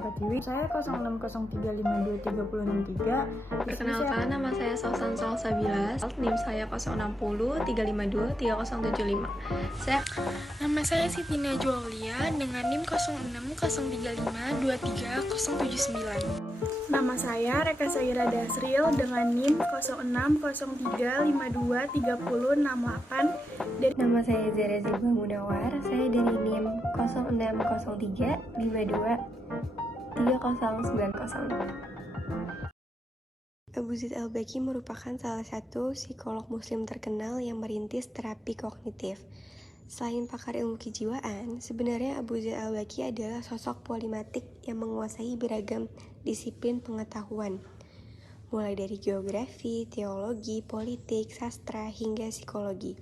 Pertiwi. Saya 0603523063. Perkenalkan, nama saya Sausan Salsabila. NIM saya 060-352-3075. Nama saya Siti Najwa dengan NIM 06-035-23-079. Nama saya Reka Saira Dasril dengan NIM 0603523068. Nama saya Zara Zilba Munawar, saya dari NIM 0603523090. Abu Zaid Al-Baqi merupakan salah satu psikolog muslim terkenal yang merintis terapi kognitif. Selain pakar ilmu kejiwaan, sebenarnya Abu Zaid Al-Baqi adalah sosok polimatik yang menguasai beragam disiplin pengetahuan, mulai dari geografi, teologi, politik, sastra, hingga psikologi.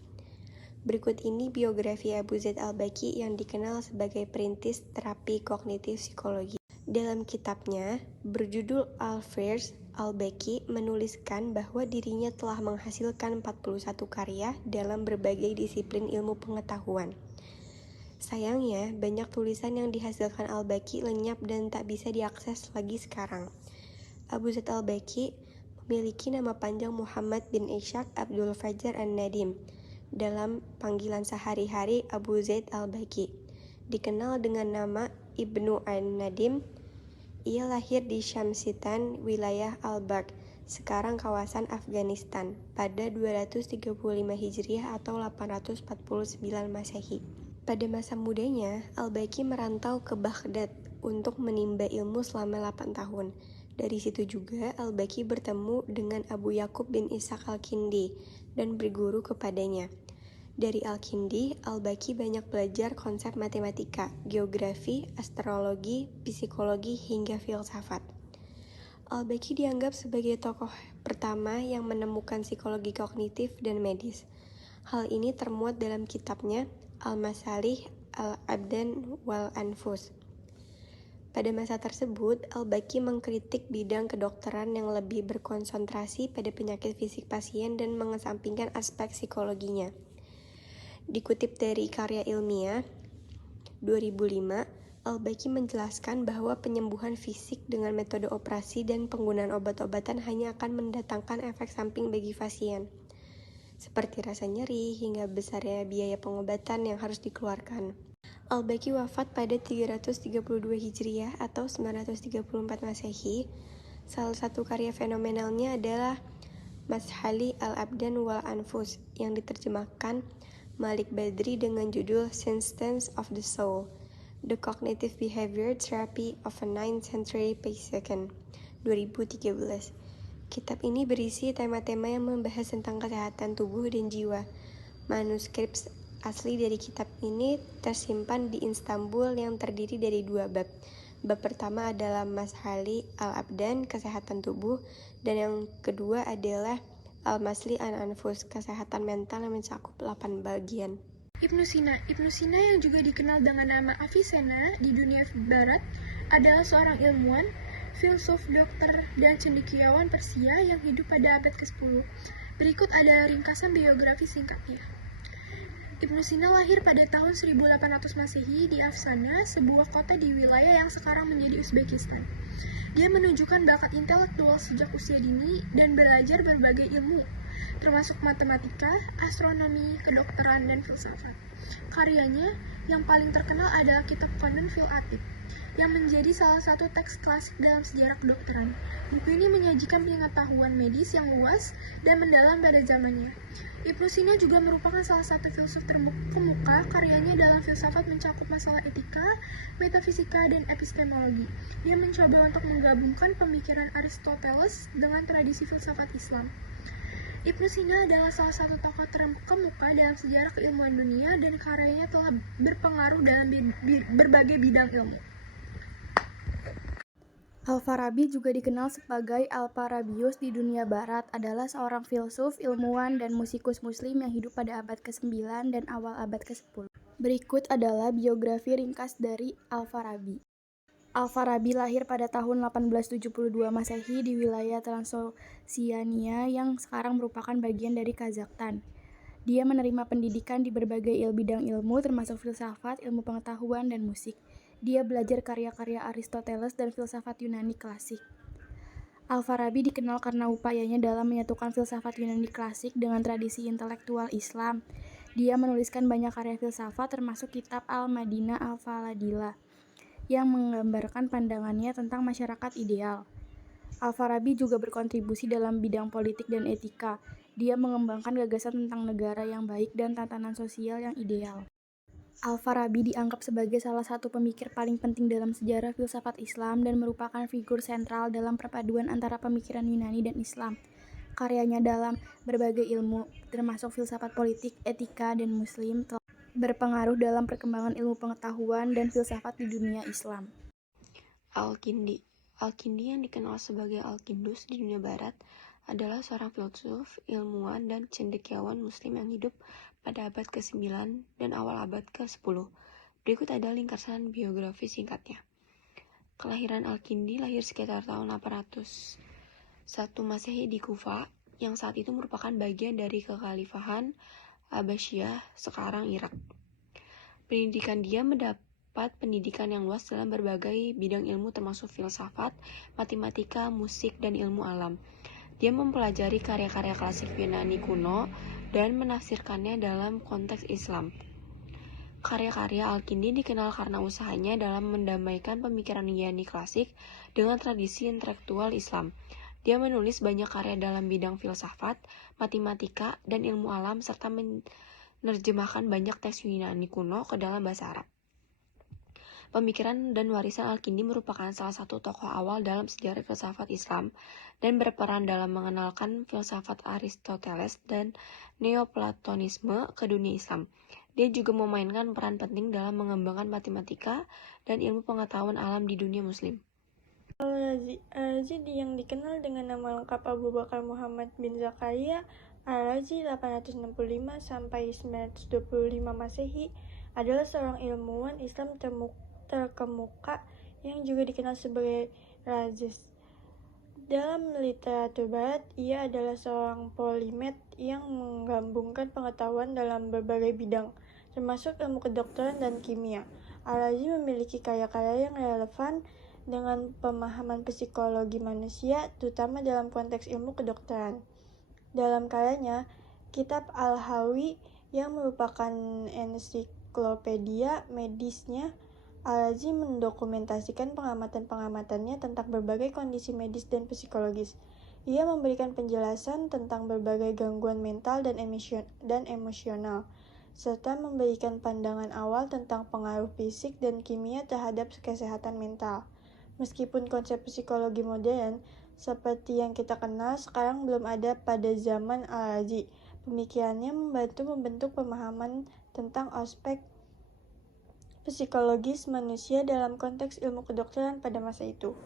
Berikut ini biografi Abu Zaid Al-Baqi yang dikenal sebagai perintis terapi kognitif psikologi. Dalam kitabnya, berjudul Al-Firs, Al-Baqi menuliskan bahwa dirinya telah menghasilkan 41 karya dalam berbagai disiplin ilmu pengetahuan. Sayangnya, banyak tulisan yang dihasilkan Al-Baqi lenyap dan tak bisa diakses lagi sekarang. Abu Zaid Al-Baqi memiliki nama panjang Muhammad bin Ishaq Abdul Fajar An-Nadim. Dalam panggilan sehari-hari, Abu Zaid Al-Baqi dikenal dengan nama Ibnu An-Nadim. Ia lahir di Syamsitan, wilayah Al-Barq, sekarang kawasan Afghanistan, pada 235 Hijriah atau 849 Masehi. Pada masa mudanya, Al-Baqi merantau ke Baghdad untuk menimba ilmu selama 8 tahun. Dari situ juga Al-Baqi bertemu dengan Abu Yaqub bin Ishaq Al-Kindi dan berguru kepadanya. Dari Al-Kindi, Al-Baqi banyak belajar konsep matematika, geografi, astrologi, psikologi, hingga filsafat. Al-Baqi dianggap sebagai tokoh pertama yang menemukan psikologi kognitif dan medis. Hal ini termuat dalam kitabnya Al-Masalih Al-Abdan wal-Anfus. Pada masa tersebut, Al-Baqi mengkritik bidang kedokteran yang lebih berkonsentrasi pada penyakit fisik pasien dan mengesampingkan aspek psikologinya. Dikutip dari karya ilmiah 2005, Al-Baqi menjelaskan bahwa penyembuhan fisik dengan metode operasi dan penggunaan obat-obatan hanya akan mendatangkan efek samping bagi pasien, seperti rasa nyeri hingga besarnya biaya pengobatan yang harus dikeluarkan. Al-Baqi wafat pada 332 Hijriah atau 934 Masehi. Salah satu karya fenomenalnya adalah Mashali Al-Abdan wal-Anfus yang diterjemahkan Malik Badri dengan judul Systems of the Soul, The Cognitive Behavior Therapy of a 9th Century Psychiatrist, 2013. Kitab ini berisi tema-tema yang membahas tentang kesehatan tubuh dan jiwa. Manuskrip asli dari kitab ini tersimpan di Istanbul yang terdiri dari 2 bab. Bab pertama adalah Mashali Al-Abdan, kesehatan tubuh, dan yang kedua adalah Al-Masli An-Anfus, kesehatan mental yang mencakup 8 bagian. Ibnu Sina yang juga dikenal dengan nama Avicenna di dunia barat adalah seorang ilmuwan, filsuf, dokter, dan cendekiawan Persia yang hidup pada abad ke-10. Berikut ada ringkasan biografi singkatnya. Ibnu Sina lahir pada tahun 1800 Masehi di Afsana, sebuah kota di wilayah yang sekarang menjadi Uzbekistan. Dia menunjukkan bakat intelektual sejak usia dini dan belajar berbagai ilmu, termasuk matematika, astronomi, kedokteran, dan filsafat. Karyanya yang paling terkenal adalah kitab Qanun fil Atib, yang menjadi salah satu teks klasik dalam sejarah kedokteran. Buku ini menyajikan pengetahuan medis yang luas dan mendalam pada zamannya. Ibnu Sina juga merupakan salah satu filsuf terkemuka. Karyanya dalam filsafat mencakup masalah etika, metafisika, dan epistemologi. Dia mencoba untuk menggabungkan pemikiran Aristoteles dengan tradisi filsafat Islam. Ibnu Sina adalah salah satu tokoh terkemuka dalam sejarah keilmuan dunia dan karyanya telah berpengaruh dalam berbagai bidang ilmu. Al-Farabi juga dikenal sebagai Al-Farabius di dunia barat, adalah seorang filsuf, ilmuwan, dan musikus muslim yang hidup pada abad ke-9 dan awal abad ke-10. Berikut adalah biografi ringkas dari Al-Farabi. Al-Farabi lahir pada tahun 1872 Masehi di wilayah Transoxiania yang sekarang merupakan bagian dari Kazakhstan. Dia menerima pendidikan di berbagai bidang ilmu termasuk filsafat, ilmu pengetahuan, dan musik. Dia belajar karya-karya Aristoteles dan filsafat Yunani klasik. Al-Farabi dikenal karena upayanya dalam menyatukan filsafat Yunani klasik dengan tradisi intelektual Islam. Dia menuliskan banyak karya filsafat termasuk kitab Al-Madinah Al-Faladila yang menggambarkan pandangannya tentang masyarakat ideal. Al-Farabi juga berkontribusi dalam bidang politik dan etika. Dia mengembangkan gagasan tentang negara yang baik dan tatanan sosial yang ideal. Al-Farabi dianggap sebagai salah satu pemikir paling penting dalam sejarah filsafat Islam dan merupakan figur sentral dalam perpaduan antara pemikiran Yunani dan Islam. Karyanya dalam berbagai ilmu, termasuk filsafat politik, etika, dan Muslim, telah berpengaruh dalam perkembangan ilmu pengetahuan dan filsafat di dunia Islam. Al-Kindi. Al-Kindi yang dikenal sebagai Al-Kindus di dunia barat adalah seorang filsuf, ilmuwan, dan cendekiawan Muslim yang hidup pada abad ke-9 dan awal abad ke-10. Berikut ada ringkasan biografi singkatnya. Kelahiran Al-Kindi lahir sekitar tahun 801 Masehi di Kufa, yang saat itu merupakan bagian dari kekhalifahan Abbasiyah, sekarang Irak. Pendidikan dia mendapat pendidikan yang luas dalam berbagai bidang ilmu termasuk filsafat, matematika, musik, dan ilmu alam. Dia mempelajari karya-karya klasik Yunani kuno dan menafsirkannya dalam konteks Islam. Karya-karya Al-Kindi dikenal karena usahanya dalam mendamaikan pemikiran Yunani klasik dengan tradisi intelektual Islam. Dia menulis banyak karya dalam bidang filsafat, matematika, dan ilmu alam serta menerjemahkan banyak teks Yunani kuno ke dalam bahasa Arab. Pemikiran dan warisan Al-Kindi merupakan salah satu tokoh awal dalam sejarah filsafat Islam dan berperan dalam mengenalkan filsafat Aristoteles dan Neoplatonisme ke dunia Islam. Dia juga memainkan peran penting dalam mengembangkan matematika dan ilmu pengetahuan alam di dunia Muslim. Al-Razi yang dikenal dengan nama lengkap Abu Bakar Muhammad bin Zakaria Al-Razi 865 sampai 925 Masehi adalah seorang ilmuwan Islam terkemuka yang juga dikenal sebagai Razes. Dalam literatur barat, ia adalah seorang polimet yang menggabungkan pengetahuan dalam berbagai bidang, termasuk ilmu kedokteran dan kimia. Al-Razi memiliki karya-karya yang relevan dengan pemahaman psikologi manusia, terutama dalam konteks ilmu kedokteran. Dalam karyanya, kitab Al-Hawi yang merupakan ensiklopedia medisnya, Al-Razi mendokumentasikan pengamatan-pengamatannya tentang berbagai kondisi medis dan psikologis. Ia memberikan penjelasan tentang berbagai gangguan mental dan emosional, serta memberikan pandangan awal tentang pengaruh fisik dan kimia terhadap kesehatan mental. Meskipun konsep psikologi modern seperti yang kita kenal sekarang belum ada pada zaman Al-Razi, pemikirannya membantu membentuk pemahaman tentang aspek psikologis manusia dalam konteks ilmu kedokteran pada masa itu.